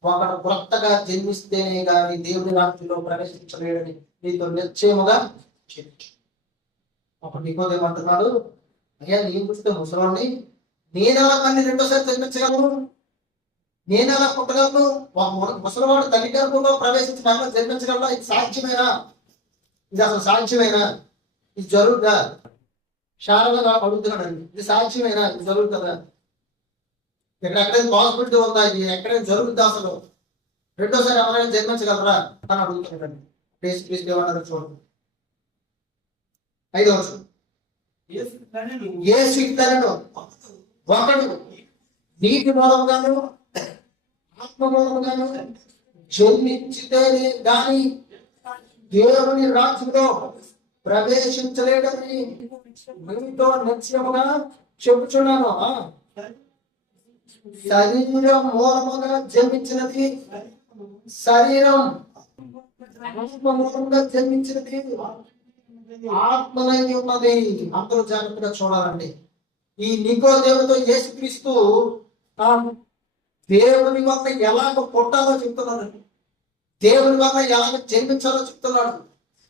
ఒకడు కొత్తగా జన్మిస్తేనే గాని దేవుని రాజ్యంలో ప్రవేశించలేడని నీతో నిశ్చయముగా చెప్పు. అప్పుడు నికోదేము అంటున్నాడు, అయ్యా, నేను పుట్టిన ముసలాన్ని నేనెలా కానీ రెండోసారి జన్మించగలను? నేనెలా పుట్టగలను? ముసలివాడు తల్లి గర్భంలో ప్రవేశించి మరలా జన్మించగలరా? ఇది సాధ్యమేనా? ఇది అసలు సాధ్యమేనా? ఇది జరుగుతుందా? శారదగా అడుగుతున్నాడండి, ఇది సాధ్యమేనా? ఇది జరుగుతుందా? ఇక్కడ ఎక్కడైనా పాసిబిలిటీ ఉందా? ఇది ఎక్కడైనా జరుగుతుందా? అసలు రెండోసారి ఎవరైనా జన్మించగలరా అని అడుగుతున్నాడండి. యేసుక్రీస్తు ఏమన్నారో చూడండి. 5వ వచనం, యేసు ఇట్లనెను, ఒకడు నీటి మూలముగాను ఆత్మ మూలముగాను జన్మించితేనే గాని దేవుని రాజ్యంలో ప్రవేశించలేడని మీతో నిశ్చయముగా చెప్పుచున్నాను. శరీరం మూలముగా జన్మించినది, శరీరం ఆత్మ మూలంగా జన్మించినది ఆత్మనై ఉన్నది. అందరూ జాగ్రత్తగా చూడాలండి. ఈ నికోదేముతో యేసుక్రీస్తు దేవుని వల్ల ఎలాగ పుట్టాలో చెప్తున్నాడండి, దేవుని వల్ల ఎలాగ జన్మించాలో చెప్తున్నాడు.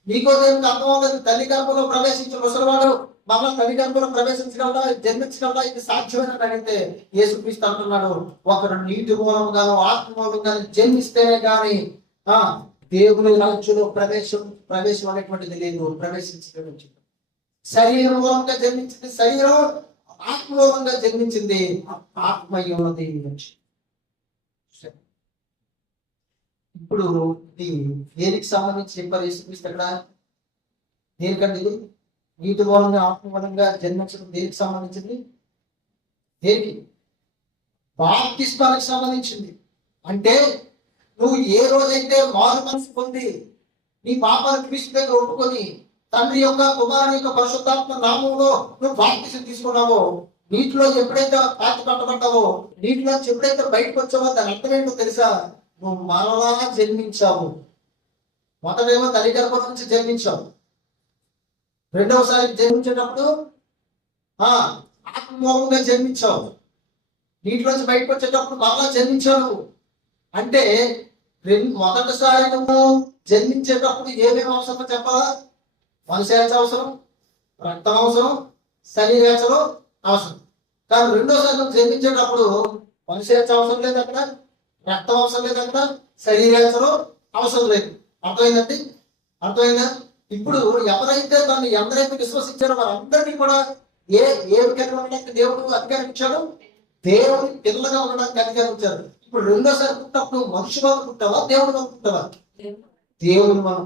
నికోదేముకి అర్థం అవుతుంది, తల్లి గర్భంలో ప్రవేశించిన ముసలివాడు మళ్ళా తల్లి గర్భంలో ప్రవేశించగలరా, జన్మించగలరా? ఇది సాధ్యమని అడిగితే యేసుక్రీస్తు అంటున్నాడు, ఒకరు నీటి మూలంగాను ఆత్మ మూలంగాను జన్మిస్తేనే గాని దేవుని రాజ్యంలో ప్రవేశం అనేటువంటిది లేదు, ప్రవేశించడం. శరీరం మూలంగా జన్మించింది శరీరం, ఆత్మ మూలంగా జన్మించింది ఆత్మ ఉన్నది. ఇప్పుడు దేనికి సంబంధించి చెప్పారు యేసుక్రీస్తు అక్కడ? దేనికండి ఇది? నీటి మూలంగా ఆత్మ మూలంగా జన్మించడం దేనికి సంబంధించింది? దేనికి? బాప్తిస్మానికి సంబంధించింది. అంటే నువ్వు ఏ రోజైతే మారు మనసు పొంది నీ పాపాలను క్రీస్తు దగ్గర ఒప్పుకొని తండ్రి యొక్క కుమారుని యొక్క పరిశుద్ధాత్మ నామంలో నువ్వు బాప్తిసం తీసుకున్నావో, నీటిలో ఎప్పుడైతే పాతి పట్టబడ్డావో, నీటిలో ఎప్పుడైతే బయటకు వచ్చావో దాని అర్థం ఏంటో తెలుసా? నువ్వు మరలా జన్మించావు. మొదటేమో తల్లి గర్భం నుంచి జన్మించావు, రెండవసారి జన్మించేటప్పుడు ఆత్మమూలంగా జన్మించావు, నీటిలోంచి బయటకు వచ్చేటప్పుడు మరలా జన్మించావు. అంటే మొదటిసారి నువ్వు జన్మించేటప్పుడు ఏమేమి అవసరం చెప్పాలా? మనసేచ అవసరం, రక్తం అవసరం, శరీరేచలు అవసరం. కానీ రెండోసారి నువ్వు జన్మించేటప్పుడు మనసేచ అవసరం లేదు అక్కడ, రక్తం అవసరం లేదు అక్కడ, శరీరేచలు అవసరం లేదు. అర్థమైందండి? అర్థమైందా? ఇప్పుడు ఎవరైతే దాన్ని ఎందరైతే విశ్వసించారో వారందరినీ కూడా ఏ విధంగా ఉండడానికి దేవుడు అధికారం ఇచ్చాడు? దేవుని పిల్లగా ఉండడానికి అధికారం ఇచ్చారు. ఇప్పుడు రెండోసారి పుట్టినప్పుడు మనుషులు పుట్టావా, దేవుడు పుట్టావా? దేవుని మనం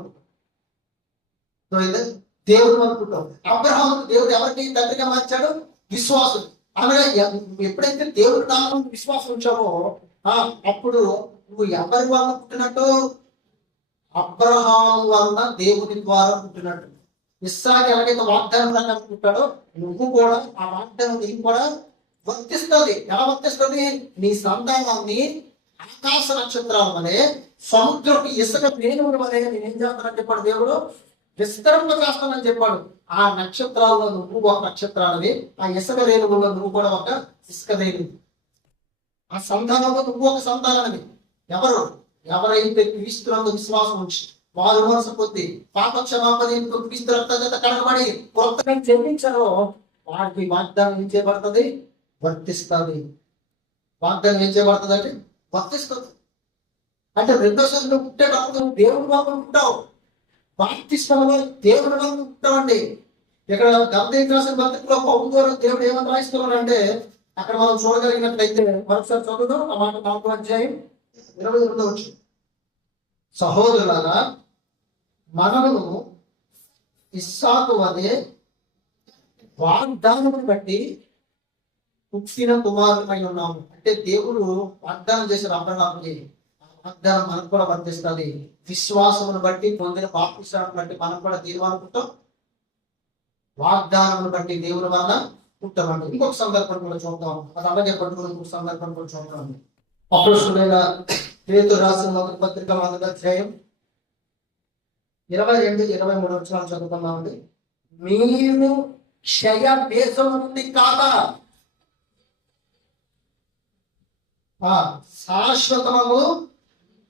దేవుడు అనుకుంటాం. అబ్రహాము దేవుడు ఎవరికి తండ్రిగా మార్చాడు? విశ్వాసుడు. అనగా ఎప్పుడైతే దేవుడి నామం విశ్వాసం ఉంచావో అప్పుడు నువ్వు ఎవరి వల్ల పుట్టినట్టు? అబ్రహాము వలన దేవుని ద్వారా పుట్టినట్టు. ఇస్సాకు ఎలాగైతే వాగ్దానం పుట్టాడో నువ్వు కూడా ఆ వాగ్దానం నీకు కూడా వర్తిస్తుంది. ఎలా వర్తిస్తుంది? నీ సంతానాన్ని ఆకాశ నక్షత్రాల వలె, సముద్రపు ఇసుక రేణువుల వలె నేనేం చేస్తానని చెప్పాడు దేవుడు? విస్తరంగా చేస్తానని చెప్పాడు. ఆ నక్షత్రాల్లో నువ్వు ఒక నక్షత్రాలవి, ఆ ఇసుక రేణువుల్లో నువ్వు కూడా ఒక ఇసుక రేణువు, ఆ సంతానంలో నువ్వు ఒక సంతానాన్ని. ఎవరు ఎవరైతే క్రీస్తునందు విశ్వాసం ఉంచి వారు మనసు పొంది పాప క్షమాపణ క్రీస్తు రక్తం చేత కడగబడి కొత్తగా చెల్లించారో వారికి వాగ్దానం ఏం చేయబడుతుంది? వర్తిస్తుంది. వాగ్దానం ఏం చేయబడుతుంది అంటే వర్తిస్తుంది. అంటే రెండోసారి నువ్వు పుట్టేటప్పుడు దేవుడు వాకు ఉంటావు, బాప్తిస్మలో దేవుడు వాకు ఉంటావండి. ఇక్కడ గమనించాల్సిన రాసిన పత్రికలో పౌలు ద్వారా దేవుడు ఏమని రాయిస్తున్నాడు అంటే, అక్కడ మనం చూడగలిగినట్లయితే మరొకసారి చదువుదాం ఆ మాట. 4వ అధ్యాయం 22వ వచనం. సహోదరులారా, మనము ఇస్సాకు వలె వాగ్దానమును బట్టి పుట్టిన కుమారులమై ఉన్నాము. అంటే దేవుడు వాగ్దానం చేసిన అబ్రహాముకి వాగ్దానం మనకు కూడా వర్తిస్తుంది. విశ్వాసమును బట్టి పొందిన బాప్తిస్మాన్ని బట్టి మనం కూడా తీర్మానుకుంటాం, వాగ్దానమును బట్టి దేవుని వలన పుట్టమండి. ఇంకొక సందర్భం కూడా చూద్దాం, అది అలాగే పట్టుకుని ఇంకొక సందర్భం కూడా చూద్దాం. అపోస్తలుడైన పేతురు రాసిన మొదటి పత్రిక 1వ అధ్యాయం 22-23 వచనాలు చదువుతున్నామండి. మీరు క్షయ దేశం నుండి కాక శాశ్వతము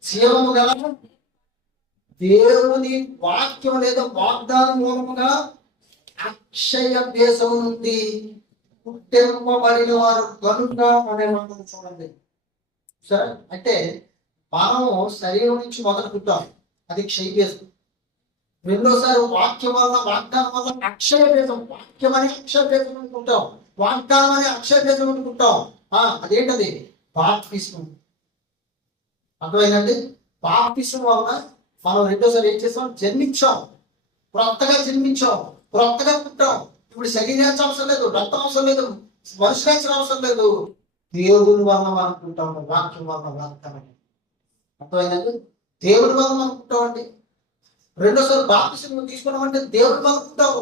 జీవము గల దేవుని వాక్యం లేదా వాగ్దానం మూలముగా అక్షయ దేశం నుండి పుట్టింపబడిన వారు కనుక అనే మాటను చూడండి. సరే, అంటే మనము శరీరం నుంచి మొదలు పుట్టాం, అది క్షయ దేశం. రెండోసారి వాక్యం వల్ల వాగ్దానం వల్ల అక్షయ దేశం, వాక్యం అనే అక్షయ దేశం అనుకుంటాం, వాగ్దానం అనే అక్షయ దేశం అనుకుంటాం. అదేంటది? బాప్తిస్మం. అర్థమైందండి? బాప్తిస్మం వల్ల మనం రెండోసారి ఏం చేస్తాం? జన్మించాం, క్రొత్తగా జన్మించాం, క్రొత్తగా పుట్టాం. ఇప్పుడు శరీరాంశం అవసరం లేదు, రక్తం అవసరం లేదు, మనుషులాంశం అవసరం లేదు, దేవుని వల్ల మనం పుట్టాము, వాక్యం వల్ల వాగ్దానం. అర్థమైందండి? దేవుడి వల్ల మనం పుట్టామండి. రెండోసారి బాప్తిస్మం తీసుకున్నామంటే దేవుడి వల్ల పుట్టావు,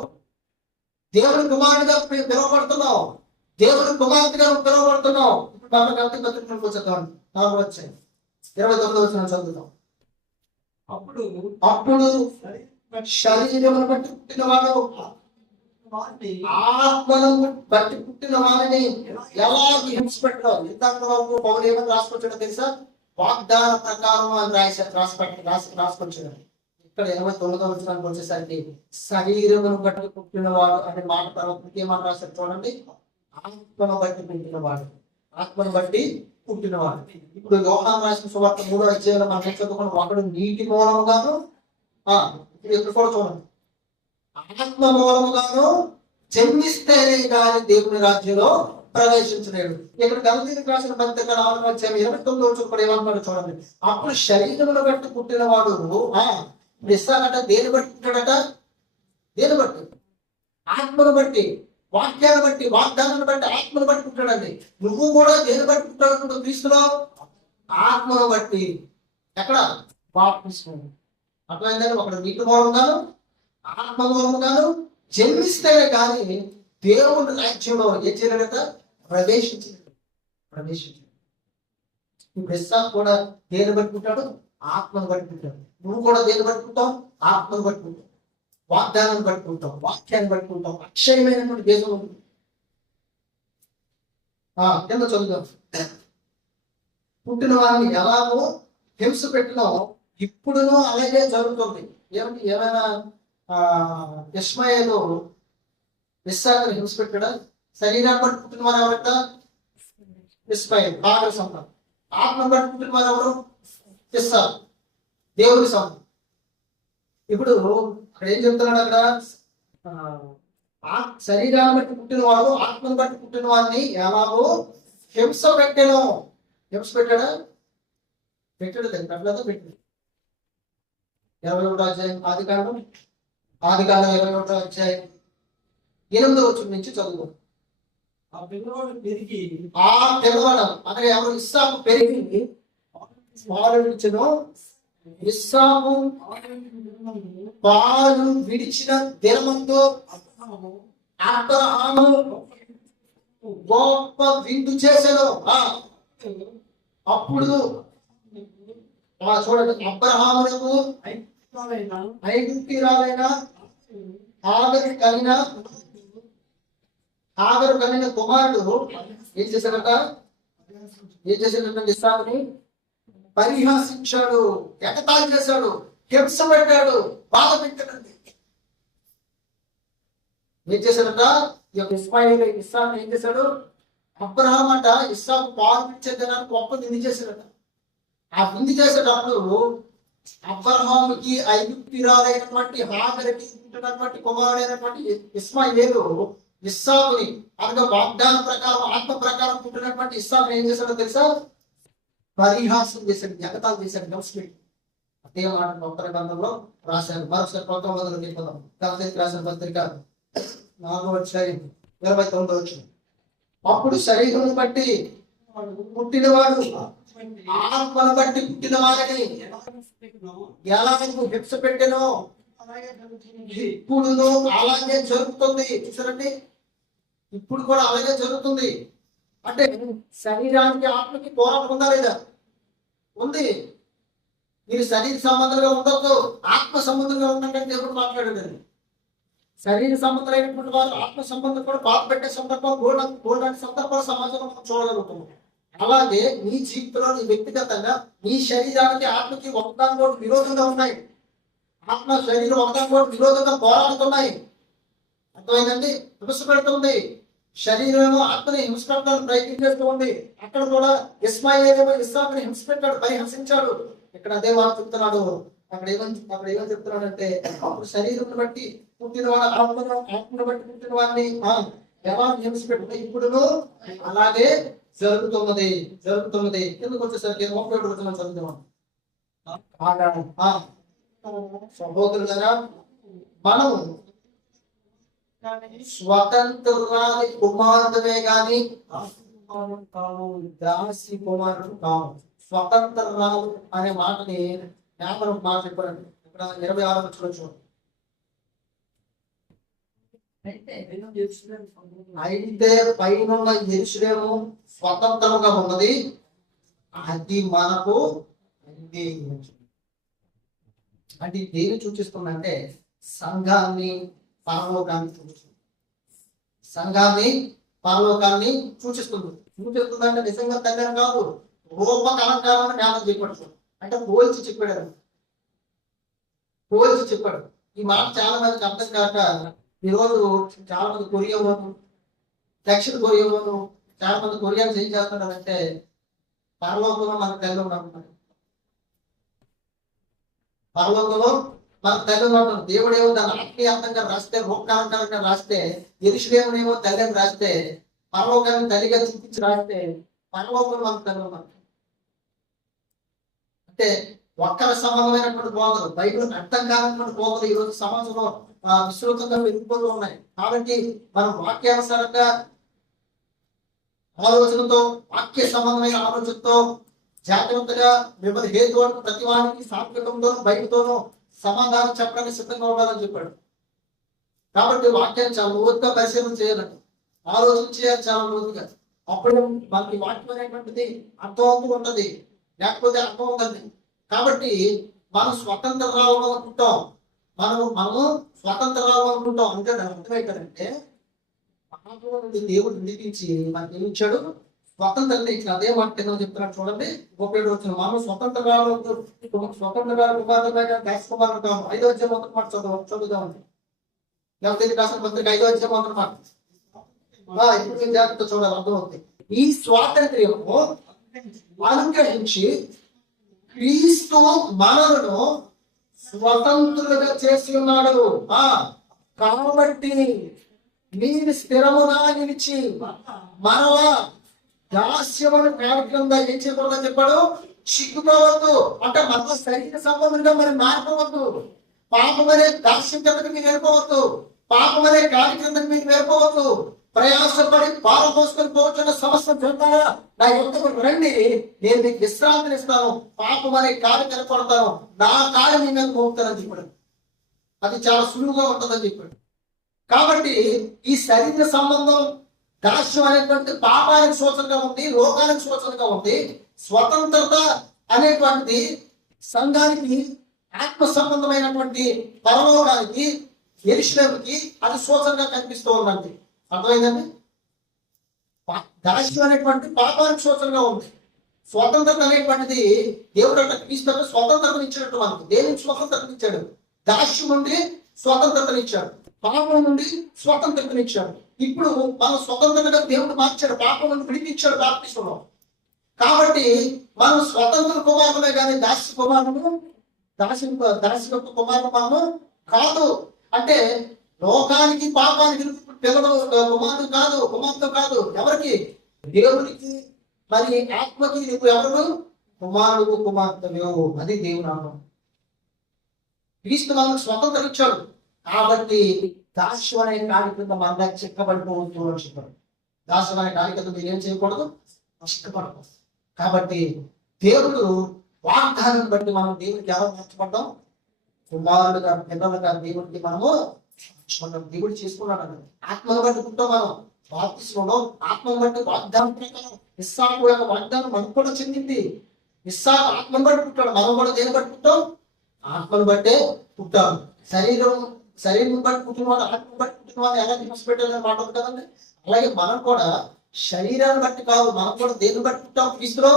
దేవుడి కుమారుడిగా పిలువబడుతున్నావు, దేవుడి కుమార్తెగా పిలువబడుతున్నావు. ఇప్పుడు మన గంట పత్రికలకు వచ్చేద్దాం. 29వ వచనం చదువుతాం. అప్పుడు శరీరమును బట్టి పుట్టినవాడు ఆత్మను బట్టి పుట్టిన వారిని ఎలా హింసపెట్టడం. ఇంతకు వరకు పౌలు ఏమని రాసుకొచ్చాడో తెలుసా? వాగ్దాన ప్రకారం అని రాసుకొచ్చాడు. ఇక్కడ 29వ వచనానికి వచ్చేసరికి శరీరమును బట్టి పుట్టినవాడు అనే మాట తర్వాత ఏమని రాశారు చూడండి. ఆత్మను బట్టి పుట్టినవాడు, ఆత్మను బట్టి పుట్టినవాడు. ఇప్పుడు యోహాను రాసిన సువార్త 3వ అధ్యాయంలో మనం చదువుకున్న ఒకడు నీటి మూలముగాను, ఇప్పుడు కూడా చూడండి, ఆత్మ మూలముగాను జన్మిస్తేనే కానీ దేవుని రాజ్యంలో ప్రవేశించలేడు. ఇక్కడ గలతీయులకు రాసిన పత్రిక 4వ అధ్యాయం 29వ వచనం కూడా ఏమంటాడు చూడండి. అప్పుడు శరీరమును బట్టి పుట్టినవాడు ఇస్సాకట దేని బట్టి పుట్టాడట? దేని బట్టి? ఆత్మను బట్టి, వాక్యాన్ని బట్టి, వాగ్దానాన్ని బట్టి, ఆత్మను బట్టి పుట్టాడండి. నువ్వు కూడా దేని బట్టి పుట్టాడు? క్రీస్తులో ఆత్మను బట్టి. ఎక్కడ? బాప్తిస్మం. అర్థమైందని ఒకడు నీటి మూలంగాను ఆత్మ మూలంగాను జన్మిస్తేనే కానీ దేవుని రాజ్యంలో ఏ చేయలేట ప్రవేశించలేదు. ఇప్పుడు ఇస్సాకు కూడా దేని బట్టి పుట్టాడు? ఆత్మను బట్టి పుట్టాడు. నువ్వు కూడా దేని బట్టి పుట్టావు? ఆత్మను బట్టి పుట్టావు, వాగ్దానాన్ని బట్టి పుట్టావు, వాక్యాన్ని బట్టి పుట్టావు. అక్షయమైనటువంటి దేశం ఉంటుంది. కింద చదువుతాం. పుట్టిన వారిని ఎలాగో హింస పెట్టినో ఇప్పుడును అలాగే జరుగుతుంది. ఏమైనా ఇష్మాయేలు ఇస్సాకుని హింస పెట్టాడా? శరీరాన్ని బట్టి పుట్టిన వారు ఎవరంట? ఇష్మాయేలు, ఆఖరి సంతానం. ఆత్మను బట్టి పుట్టిన వారు ఎవరు? ఇస్సాకు, దేవుని సంతానం. ఇప్పుడు అక్కడ ఏం చెప్తున్నాడు? అక్కడ శరీరాన్ని బట్టి పుట్టిన వాడు ఆత్మను బట్టి పుట్టిన వాడిని ఎలాగో హింస పెట్టాను. హింస పెట్టాడా? పెట్టాడు లేదు, పెట్టలేదో పెట్టాడు. 21వ అధ్యాయం ఆదికాండం 21వ అధ్యాయం 8వ వచనం నుంచి చదువు. ఆ పిల్లవాడు పెరిగి, ఆ పిల్లవాడు అనగా ఎవరు? ఇస్సాకు పెరిగి పాలు విడిచెను. ఇస్సాకు పాలు విడిచిన దినమందు అబ్రహాము గొప్ప విందు చేశాను. అప్పుడు చూడండి, అబ్రహామునకు ఐగుప్తీయురాలైన ఆగరు కలిగిన ఆగరు కలిగిన కుమారుడు ఏం చేశాడట? ఏం చేశాడంటే ఇస్సాకుని పరిహాసించాడు, ఎగతాళి చేశాడు, హింస పెట్టాడు, బాధ పెట్టాడండి. ఏం చేశాడట? ఈ యొక్క ఇస్సాకు ఏం చేశాడు? అబ్రహాం అంట ఇస్సాకు పాలు పిచ్చే దినానికి గొప్ప విందు చేశాడట. ఆ విందు చేసేటప్పుడు అబ్రహాముకి ఐగుప్తిరాలైనటువంటి హాగరికి పుట్టినటువంటి కుమారుడైనటువంటి ఇస్మాయిలు ఇస్సాకుని అనగా వాగ్దానం ప్రకారం ఆత్మ ప్రకారం పుట్టినటువంటి ఇస్సాకుని ఏం చేశాడో తెలుసా? పరిహాసం చేశాడు, ఎగతాలు చేశాడు, గమనించండి. అదే మాట కొత్త గ్రంథంలో రాశారు. మరొకసారి 19 నింపుదాం. గలతీయులకు రాసిన పత్రిక 4:29. అప్పుడు శరీరం బట్టి పుట్టినవాడు ఆత్మను బట్టి పుట్టిన వారిని ఎలా హింస పెట్టెనో ఇప్పుడు అలాగే జరుగుతుంది. చూసారండి, ఇప్పుడు కూడా అలాగే జరుగుతుంది. అంటే శరీరానికి ఆత్మకి పోరాటం ఉందా లేదా? ఉంది. మీరు శరీర సంబంధంగా ఉండొద్దు, ఆత్మ సంబంధంగా ఉండండి దేవుడు మాట్లాడాడండి. శరీర సంబంధమైనటువంటి వారు ఆత్మ సంబంధం కూడా బాధ పెట్టే సందర్భం గోల్డ్ సందర్భాలు సమాజంలో మనం చూడగలుగుతాము. అలాగే నీ జీవితంలో నీ వ్యక్తిగతంగా నీ శరీరానికి ఆత్మకి ఒకదానికోటి విరోధంగా ఉన్నాయి. ఆత్మ శరీరం ఒకదానికోటి విరోధంగా పోరాడుతున్నాయి. అర్థమైందండి? హింస పెడుతుంది. శరీరం ఆత్మని హింస పెట్టడానికి ప్రయత్నం చేస్తూ ఉంది. అక్కడ కూడా ఇస్మాయిలేమో ఇస్సాకుని హింస పెట్టాడు, పరిహసించాడు. ఇక్కడ అదే మాట చెప్తున్నాడు. అక్కడ ఏమని చెప్తున్నాడంటే అప్పుడు శరీరం బట్టి పుట్టిన వాడు ఆత్మను బట్టి పుట్టిన వాడిని ఎలా హింస పెట్టుకుంటే ఇప్పుడు అలాగే జరుగుతున్నది. ఎందుకు వచ్చేసరికి 31 చదువుతాం. సహోదరులారా, మనం స్వతంత్రాది కుమారుడమే గాని దాసి కుమారుడు కావు. స్వతంత్రాలు అనే మాటని జ్ఞాపకం మాట చెప్పారండి. ఇక్కడ 26 చూడండి. అయితే పైన యెరూషలేము స్వతంత్రంగా ఉన్నది, అది మనకు అంటే దేని సూచిస్తుందంటే సంఘాన్ని పరలోకాన్ని సూచిస్తుంది. సంఘాన్ని పరలోకాన్ని సూచిస్తుందంటే నిజంగా దగ్గర కాదు, రూపక అలంకారాన్ని జ్ఞానం చెప్పాడు. అంటే పోల్చి చెప్పాడు. ఈ మాట చాలా మందికి అర్థం కాక ఈరోజు చాలా మంది కొరియా వాళ్ళు, దక్షిణ కొరియా వాళ్ళు, చాలా మంది కొరియాలు ఏం చేస్తున్నారంటే పరలోకంలో మనకు తల్లి ఉంటున్నారు. పరలోకంలో మనకు తల్లి ఉంటున్నారు. దేవుడు ఏమో దాన్ని ఆత్మీయంగా రాస్తే, రూపకాలంగా రాస్తే, యెరూషలేమునేమో తల్లి అని రాస్తే, పరలోకాన్ని తల్లిగా చూపించి రాస్తే పరలోకంలో మనకు తల్లి ఉన్నారు. అంటే ఒక్కరి సంబంధమైనటువంటి బోధలు, బైబిల్ అర్థం కానటువంటి బోధలు ఈరోజు సమాజంలో విస్తృతంగా పెరిగిపోతూ ఉన్నాయి. కాబట్టి మనం వాక్యానుసారంగా ఆలోచనతో, వాక్య సంబంధమైన ఆలోచనతో జాగ్రత్తగా మిమ్మల్ని హేతువులకు ప్రతి వారికి సాత్వికంతోనూ బయటతోనూ సమాధానం చెప్పడానికి సిద్ధంగా ఉండాలని చెప్పాడు. కాబట్టి వాక్యాన్ని చాలా లోతుగా పరిశీలన చేయాలండి, ఆలోచన చేయాలి చాలా లోతుగా. అప్పుడు మనకి వాక్యం అనేటువంటిది అర్థవంతం ఉంటుంది, లేకపోతే అర్థం ఉంటుంది. కాబట్టి మనం స్వతంత్రాలు అనుకుంటాం, మనము స్వతంత్రాలు అనుకుంటాం. అంటే దాని అర్థం ఏంటంటే దేవుడు విడిపించి మనకి ఏమి ఇచ్చాడు? స్వతంత్రం ఇచ్చిన. అదే మాట చెప్తున్నాడు చూడండి. 37 వచ్చిన మనం స్వతంత్రాలు కుమారులుగా దాస్ కుమారులు కాము. 5వ అధ్యాయం మొదటి మాట చదువుదామండి. లేకపోతే రాసిన పత్రిక 5వ అధ్యాయం మొదటి మాట. ఇప్పుడు జాగ్రత్త చూడాలి, అర్థమవుతుంది. ఈ స్వాతంత్ర్యము అనుగ్రహించి క్రీస్తు మనలను స్వతంత్రులుగా చేసి ఉన్నాడు. కాబట్టి మీరు స్థిరముగా నిలిచి మరలా దాస్యమని కార్యక్రమంగా ఏం చేయకూడదని చెప్పాడు? చిక్కుకోవద్దు. అంటే మన శరీర సంబంధంగా మరి మారిపోవద్దు. పాపం అనే దాస్యం కిందకి మీరు వెళ్ళిపోవద్దు. పాపం అనే కార్యక్రమం మీరు వెళ్ళిపోవద్దు. ప్రయాసపడి పాలు పోసుకొని పోతున్న సమస్య చెప్తారా? నా యుద్ధకు రండి, నేను మీకు విశ్రాంతిని ఇస్తాను. పాపం అనే కాలు కనపడతాను, నా కాలు మీ మీద మోపుతానని చెప్పాడు. అది చాలా సులువుగా ఉంటుందని చెప్పాడు. కాబట్టి ఈ శరీర సంబంధం దాస్యం అనేటువంటి పాపానికి సూచనగా ఉంది, లోకానికి సూచనగా ఉంది. స్వతంత్రత అనేటువంటిది సంఘానికి, ఆత్మ సంబంధమైనటువంటి పరలోకానికి యెరూషలేముకి అది సూచనగా కనిపిస్తూ ఉందండి. అర్థమైందండి? దాస్యం అనేటువంటి పాపానికి సూచనగా ఉంది. స్వతంత్రత అనేటువంటిది దేవుడు అంటే క్రీస్తు స్వతంత్రతను ఇచ్చినట్టు మనకు దేవుని స్వతంత్రతను ఇచ్చాడు. దాస్యం నుండి స్వతంత్రతనిచ్చాడు, పాపం నుండి స్వతంత్రతనిచ్చాడు. ఇప్పుడు మన స్వతంత్రతగా దేవుడు మార్చాడు, పాపం నుండి విడిపించాడు బాప్తిస్మలో. కాబట్టి మనం స్వతంత్ర కుమారులే కానీ దాస్య కుమారులు దాసి యొక్క కుమారులు మనము కాదు. అంటే లోకానికి పాపానికి పిల్లలు కుమారుడు కాదు, కుమార్తె కాదు. ఎవరికి? దేవునికి మరి ఆత్మకి నువ్వు ఎవరు? కుమారుడు కుమార్తెవు. అది దేవుని నామం. క్రీస్తు మనకు స్వతంత్రం ఇచ్చాడు. కాబట్టి దాస్యం అనే కార్యక్రమం మన చిక్కబడిపోవచ్చు అని చెప్పాడు. దాస్యం అనే కార్యక్రమం మీరు ఏం చేయకూడదు? చిక్కబడకూడదు. కాబట్టి దేవుడు వాగ్దానాన్ని బట్టి మనం దేవుడికి ఎవరు మార్చబడ్డాం? కుమారుడుగా పిల్లలుగా దేవుడికి మనము దేవుడు చేసుకున్నాడు. ఆత్మను బట్టి పుట్టాం మనం. బాప్తిస్మలో ఆత్మను బట్టి వాగ్దానం ప్రకారం ఇస్సాకు యొక్క వాగ్దానం మనకు కూడా చెందింది. ఇస్సాకు ఆత్మను బట్టి పుట్టాడు, మనం కూడా దేని బట్టి పుట్టాం? ఆత్మను బట్టే పుట్టాం. శరీరం బట్టి పుట్టినవాడు ఆత్మను బట్టి పుట్టినవాడు ఎలా విమర్శపెట్టాలని మాట ఉంది కదండి. అలాగే మనం కూడా శరీరాన్ని బట్టి కాదు, మనం కూడా దేని బట్టి పుట్టాం? క్రీస్తులో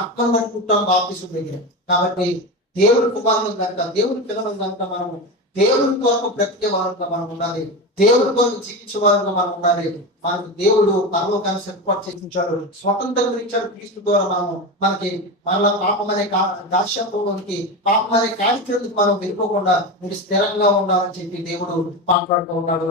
ఆత్మను బట్టి పుట్టాం బాప్తిస్మ దగ్గర. కాబట్టి దేవుడి కుమారులు కనుక, దేవుడి పిల్లలు కనుక మనము దేవుడి కొరకు బ్రతికే వారంగా మనం ఉండాలి. దేవుడి కొరకు జీవించే వారంగా మనం ఉండాలి. మనకు దేవుడు పరలోకాన్ని ఏర్పాటు చేయించాడు, స్వతంత్రం ఇచ్చాడు. క్రీస్తు ద్వారా మనకి మరలా పాపం అనే దాస్యంలోనికి, పాపం అనే కార్యక్రమానికి మనం వెళ్ళిపోకుండా మీరు స్థిరంగా ఉండాలని చెప్పి దేవుడు మాట్లాడుతూ ఉన్నాడు.